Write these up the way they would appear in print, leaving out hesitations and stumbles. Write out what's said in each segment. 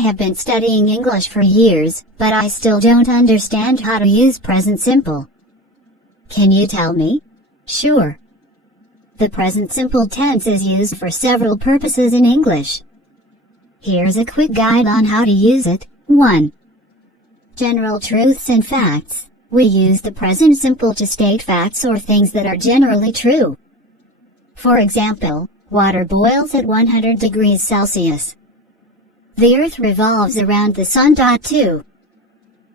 have been studying English for years, but I still don't understand how to use present simple. Can you tell me? Sure. The present simple tense is used for several purposes in English. Here's a quick guide on how to use it. 1. General truths and facts. We use the present simple to state facts or things that are generally true. For example, water boils at 100 degrees Celsius. The Earth revolves around the Sun. 2.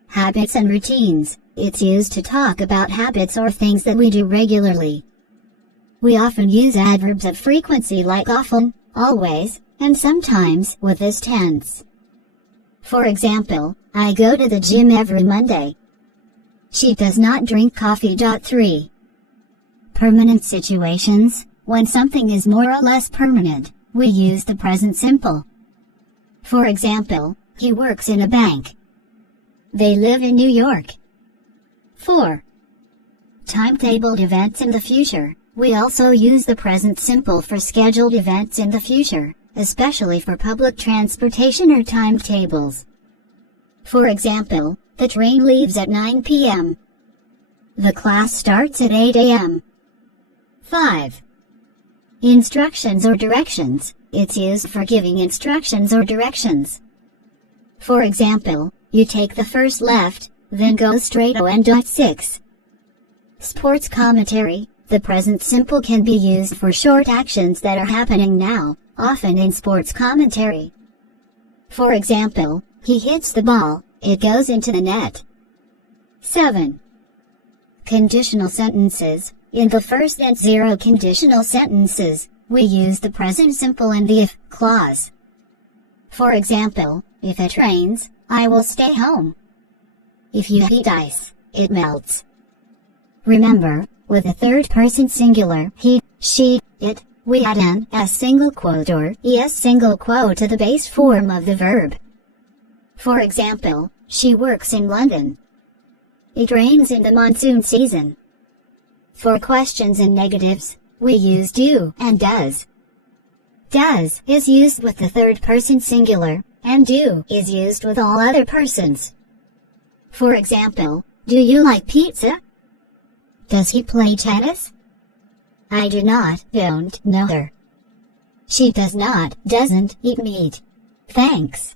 Habits and routines. It's used to talk about habits or things that we do regularly. We often use adverbs of frequency like often, always, and sometimes with this tense. For example, I go to the gym every Monday. She does not drink coffee. 3. Permanent situations. When something is more or less permanent, we use the present simple. For example, he works in a bank. They live in New York. 4. Timetabled events in the future. We also use the present simple for scheduled events in the future, especially for public transportation or timetables. For example, the train leaves at 9 p.m. The class starts at 8 a.m. 5. Instructions or directions. It's used for giving instructions or directions. For example, you take the first left, then go straight on. 6. Sports commentary. The present simple can be used for short actions that are happening now, often in sports commentary. For example, he hits the ball, it goes into the net. 7. Conditional sentences. In the first and zero conditional sentences, we use the present simple in the if clause. For example, if it rains, I will stay home. If you eat ice, it melts. Remember, with the third person singular, he, she, it, we add an s single quote or es single quote to the base form of the verb. For example, she works in London. It rains in the monsoon season. For questions and negatives, we use do and does. Does is used with the third person singular, and do is used with all other persons. For example, do you like pizza? Does he play tennis? I do not, don't know her. She does not, doesn't eat meat. Thanks.